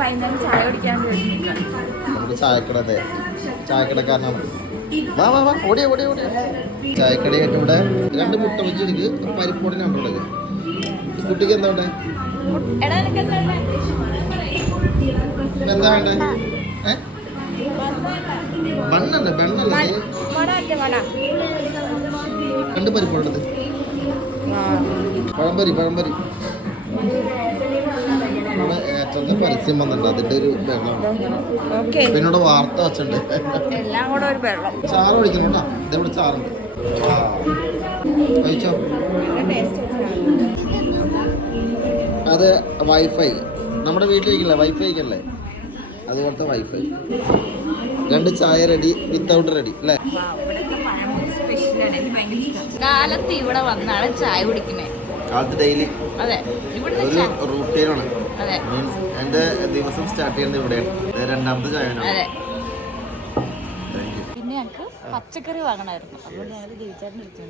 വൈകുന്നേരം ചായ കുടിക്കാൻ നമ്മുടെ ചായക്കടക്കാരനാണ്. വാ വാ വാ ഓടിയ ഓടിയ ഓടിയ. ചായക്കടയായിട്ട് ഇവിടെ 2 മുട്ട വെച്ചെടുക്ക്, പരിപ്പോടിന് കണ്ടുകൊടുക്കുക. കുട്ടിക്ക് എന്താ വേണ്ടേ? എന്താ വേണ്ടേ? ബണ്ണല്ലേ ബണ്ണല്ലേ? 2 പരിപ്പോടുള്ളത്. പഴംപൊരി പഴംപൊരി. ഏറ്റവും പരസ്യം വന്നിട്ടുണ്ട്, അതിന്റെ ഒരു വെള്ളം. പിന്നോട് വാർത്ത വെച്ചിട്ടുണ്ട്. ചാറ് ഒഴിക്കണോട്ടാ, ഇതേവിടെ ചാറുണ്ട്. കഴിച്ചോ. അത് വൈഫൈ നമ്മുടെ വീട്ടിലിരിക്കില്ല, വൈഫൈ അല്ലേ അതുപോലത്തെ വൈഫൈ. 2 ചായ റെഡി, വിത്തൗട്ട് റെഡി അല്ലേ? കാലത്ത് ഇവിടെ വന്നാണ് ചായ കുടിക്കുന്നത്. കാലത്ത് ഡെയിലി അതെ, ഒരു റൂട്ടീനാണ്. മീൻസ് എൻ്റെ ദിവസം സ്റ്റാർട്ട് ചെയ്യുന്നത് ഇവിടെയാണ്. 2ാമത്തെ ചായ. പിന്നെ ഞങ്ങൾക്ക് പച്ചക്കറി വാങ്ങണമായിരുന്നു, അതുകൊണ്ട് ഞങ്ങൾ ജയിച്ചാറിന് എടുത്തു.